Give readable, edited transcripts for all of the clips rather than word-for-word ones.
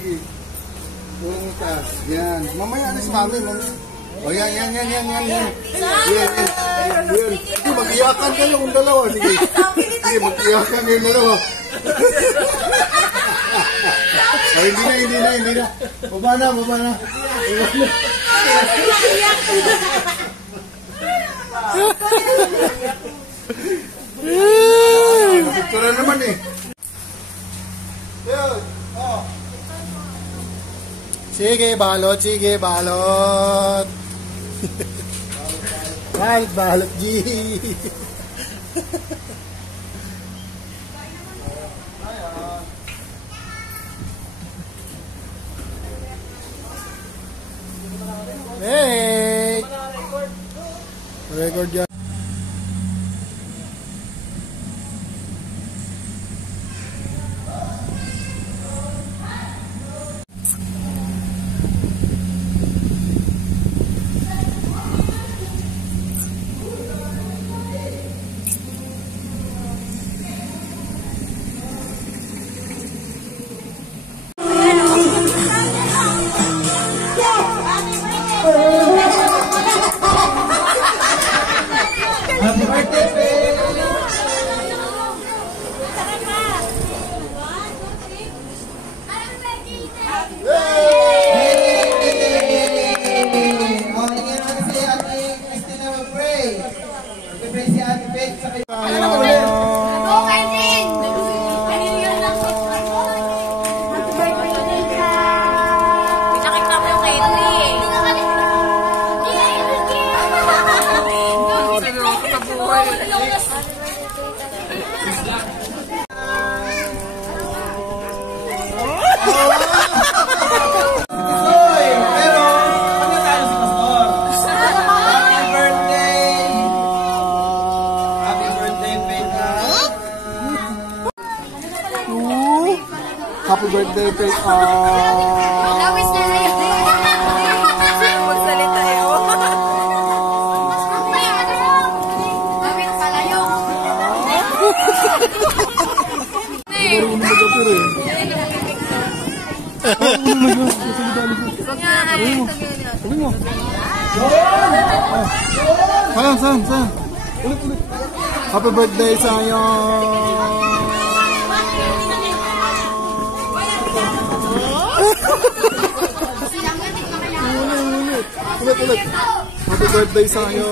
sige. Pumuntas. Yan. Mamaya na si mami. O yan. Yan. Sige, mag-iyakan kayo kung dalawa. Sige, mag-iyakan kayo dalawa. Ay, hindi na. Baba na. Picture naman eh. Sige, balot. Balot, G. Hey! Record yan. Happy birthday, Pete. Lawis na na yun. Magsalita yun. Lawis pala yun. Saan? Ulit. Happy birthday sa'yo. Ulit. Happy birthday sa'yo.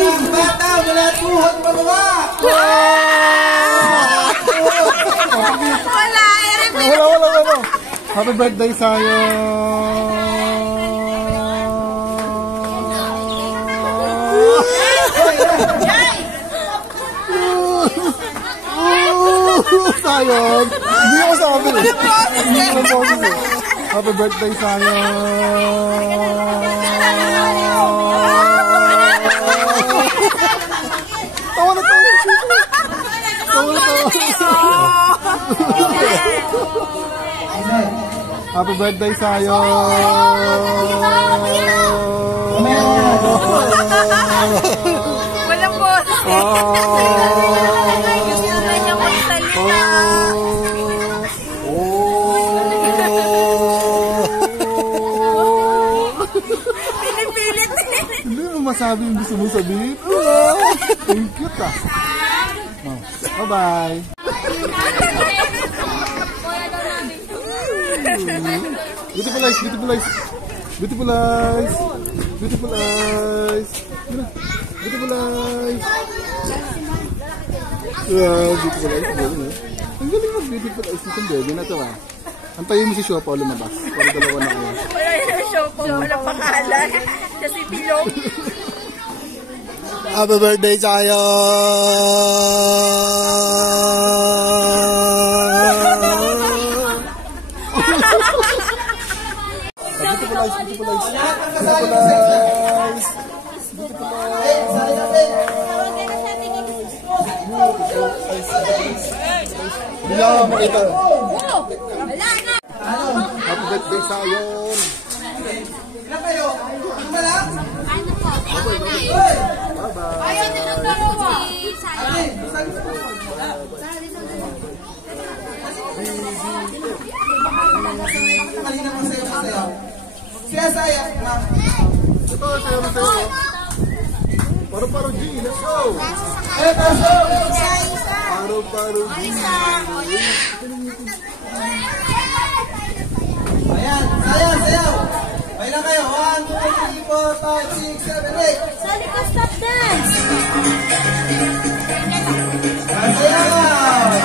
Ang bata, wala tuhod pababa. Wala. Happy birthday sa'yo. Sayang. Hindi ako sabi. Happy birthday sayang. Tawa na. Happy birthday sayang. Walang boss. Pinipilit. Hindi mo masabi yung gusto mo sabihin. Thank you ta. Bye-bye. Beautiful eyes. Beautiful eyes. Wow, beautiful eyes. Ang galing mag beautiful eyes nitong baby na to ah. Antayin mo si Shopo lumabas. Para dalawa na kayo. Wala yung Shopo. Walang pangalan. Kasi Pilong. Happy birthday sa'yo! Beautiful eyes. Bilang mo ito. Happy birthday sa'yo! Ilan kayo? Ilan lang? Bye-bye. Siya saya, ma'am. Ito, sa'yo. Paro-paro G, let's go! Eh, pasok! Paro-paro G. Ayan, sayaw! Bailan kayo. 1, 2, 3, 4, 5, 6, 7, 8. Sali ka, stop dance! Sayaw!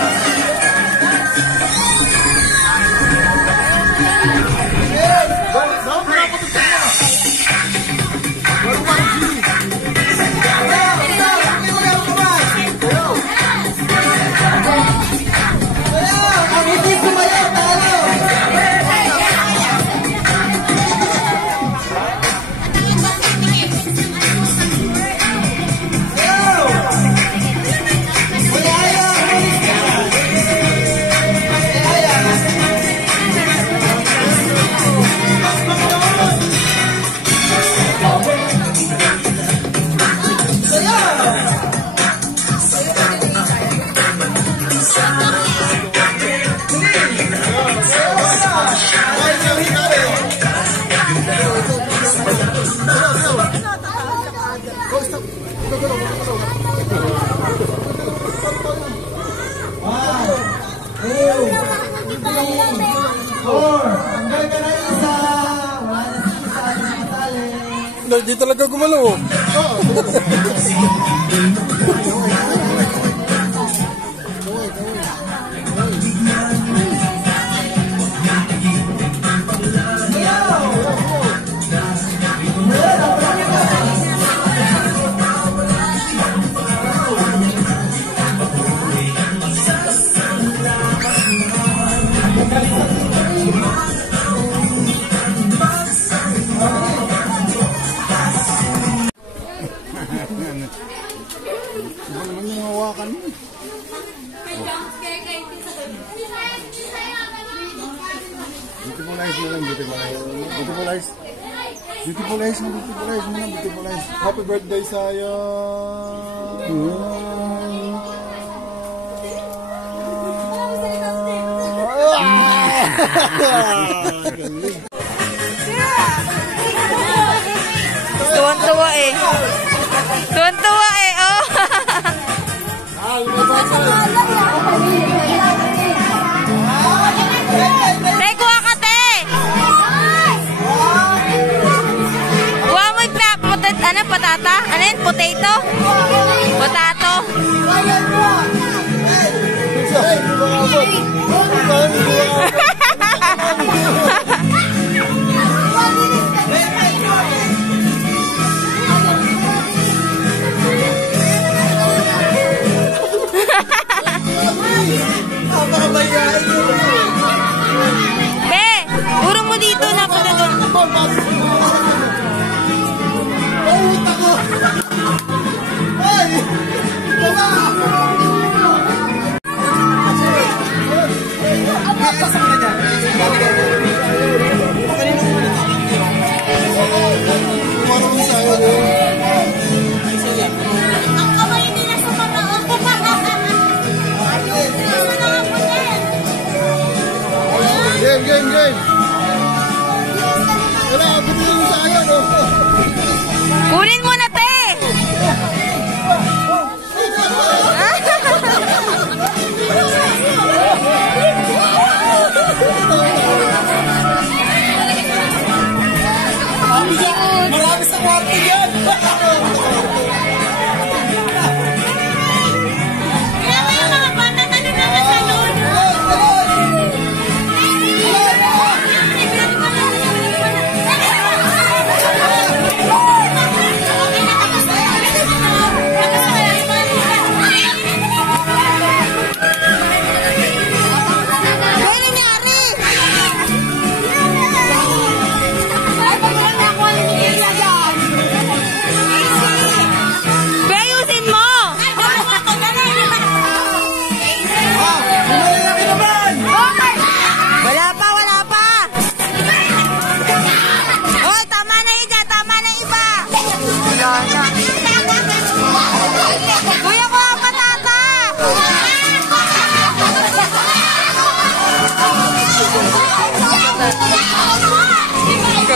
Di talaga gumalaw. Iba naman yung hawakan mo. Beautiful eyes mo lang, beautiful eyes. Beautiful eyes. Beautiful eyes mo, beautiful eyes mo lang, beautiful eyes. Happy birthday sa'yo. Tuwan-tuwa eh. Tuwan-tuwa eh, oh. Te, kuha ka, te. Kuha mo yung patata? Ano yun? Potato? Potato? Be, urong mo dito na po doon. Ay!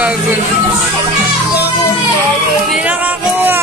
Hindi nakakuha.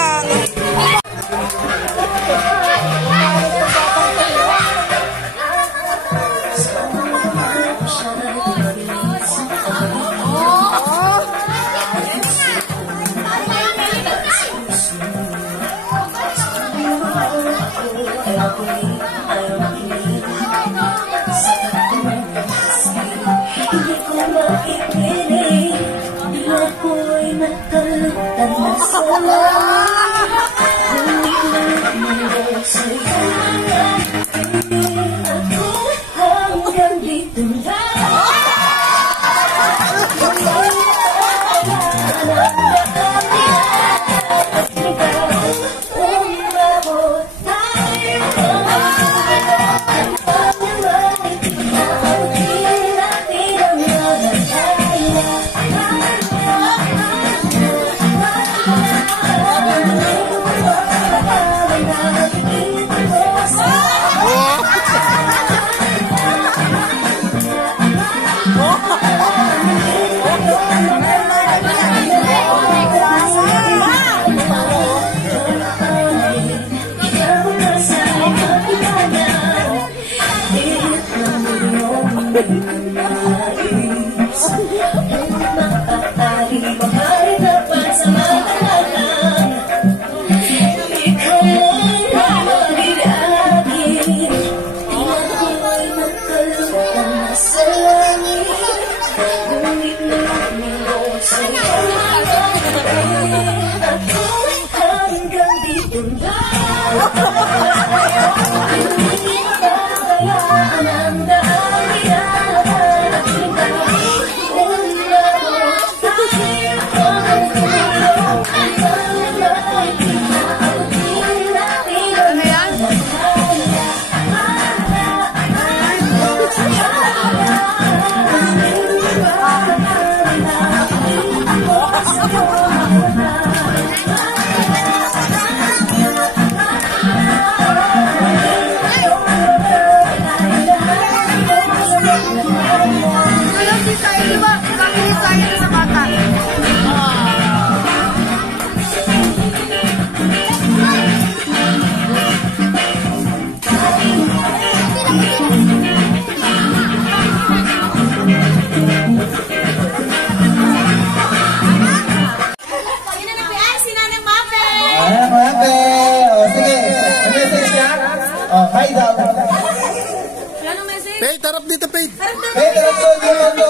Pay, tarap dito, Pay. Pay, tarap dito.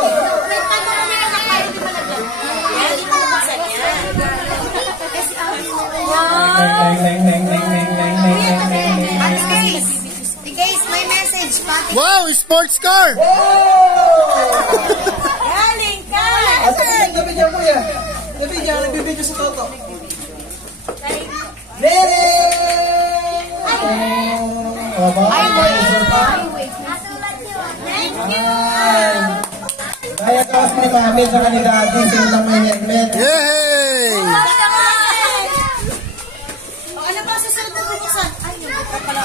Guys, may message. Wow, sports car! Galing ka! Nabidyan ko yan. Nabidyan, nagbibidyo sa Toto. Lere! Kaya kawas ni Mami sa kanila atin silang may helmet. Yay! Ano ba susunod na bubuksan? Ay, yung pala.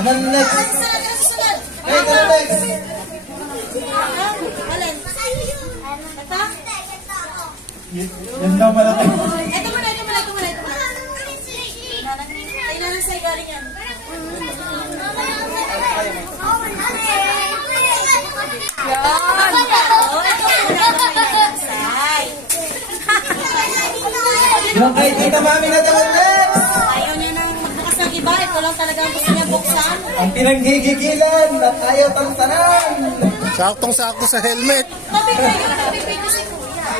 Ano next? Susunod. Hey, ano next? Alin? Ito? Yan daw malaki. Ito muna. Ay, nanasay galing yan. Yung kay Tita Mami na daw next. Ayaw niya nang magbukas ng iba. Ito lang talaga ang gusto niya buksan. Ang pinanggigigilan at ayaw tansanan. Saktong-sakto sa helmet. Mabibigay ko si Kuya.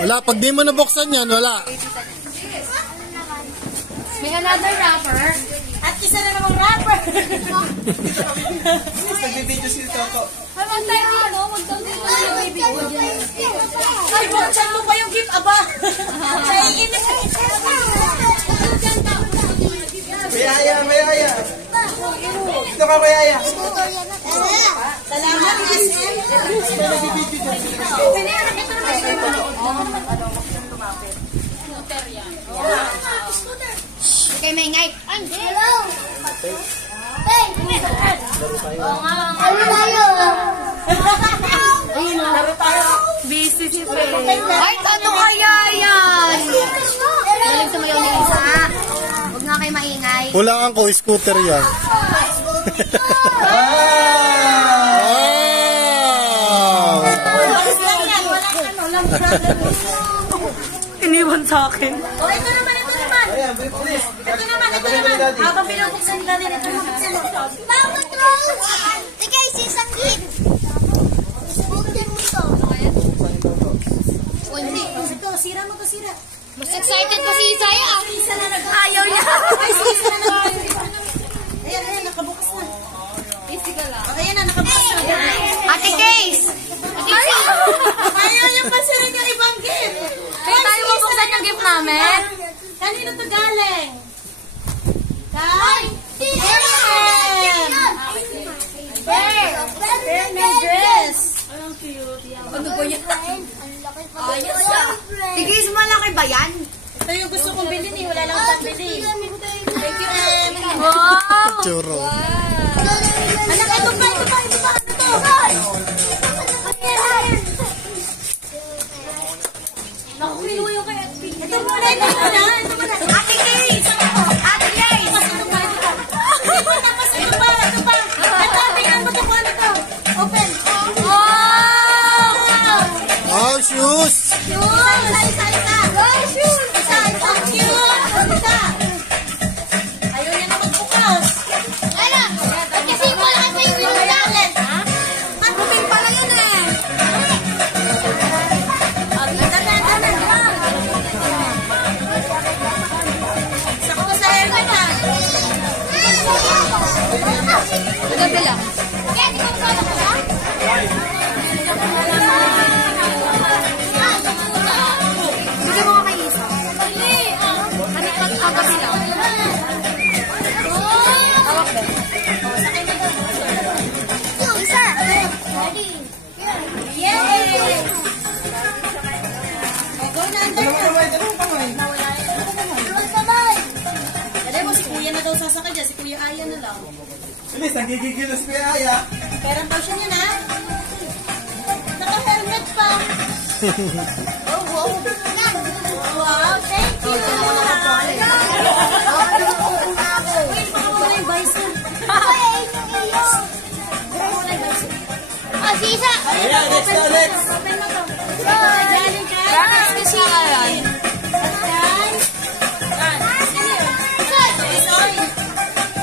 Wala, pag di mo nabuksan yan, wala. May another wrapper. At isa na namang wrapper. Nagbibidyo si Toto. Habang tayo dito, magtawag na nagbibigay. Ay, buksan mo ba yung gift, aba? Naiinit. Mayaya. Ito ka, Mayaya. Salamat, SM. Okay, may ngay. Hello. Hey. Oo nga. Ano tayo? Ay, tato kaya yan. Galing sumayaw ni Isa. Huwag nga kayo maingay. Hulaan ko, scooter yan. Iniwan sa akin. O, ito naman. Ayan, bilis. Ito naman. Habang pinupuksan nila rin ito. Bakit Rose? Sige, isisang hit. Spoken mo to. Hindi. Ito, sira mo to, sira. Mas excited pa si Isaya. Isa na Ayaw niya. Ay, isa na Ayan, nakabukas na. Ayan na, nakabukas na. Ate Case! Ayaw niya pa sila ng ibang gift. Kaya tayo mabuksan yung gift namin. Kanino to galing? Ay! Aaron! Dress! Ano ba yan? Ayos siya. Tigis malaki ba yan? Ito yung gusto kong bilhin eh. Wala lang pambili. Thank you, Em. Wow! Churro. Anak, ito pa. Ano to? Naku, kinuha yung kay Ate. Ito muna. Ate Case! Ate Case! Ito pa. Ito, tingnan mo ito kung ano to. Open. Wow! Oh, shoes! Isa. Ang cute. Isa. Ayaw niya na magbukas. Ano? Kasi wala kasi yung wallet. Matubig pala yun eh. Saka ko sa helmet ha. Gabi lang. Bigyan mo ka kay Isa. Gabi lang. Tawag ba? Yung isa. Yay! Go na, under na. Dali mo, si Kuya na daw sasakay dyan. Si Kuya Aya na lang. Bilis, nagigigil si Kuya Aya. Pera pa siya niya na. Naka-helmet pa. Oh, wow. Wow, thank you. Wait, baka muna yung bison. Ah, si Isa. Ayan, next. Open mo to. Galing kay? Promise na nga yan. Guys. Sino yun? Soy.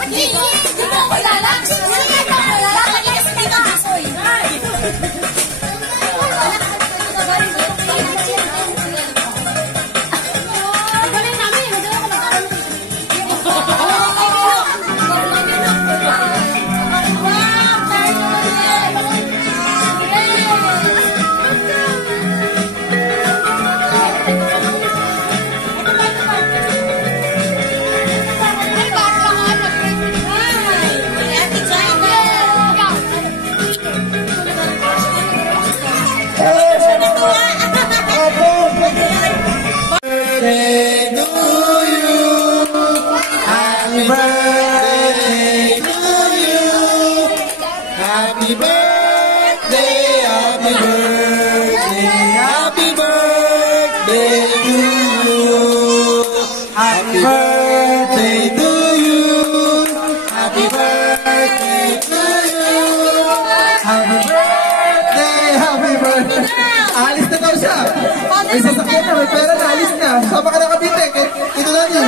Di ba wala lang? Lalaki kasi dito, Soy. Galing namin. Magawa ko Birthday to you. Happy birthday to you. Happy birthday, happy birthday, happy birthday to you. Happy birthday to you. Happy birthday to you. Happy birthday, happy birthday. Alis na daw siya. May sasakyan na, may pera na, alis na. Sama ka na kabite. Ito na niya.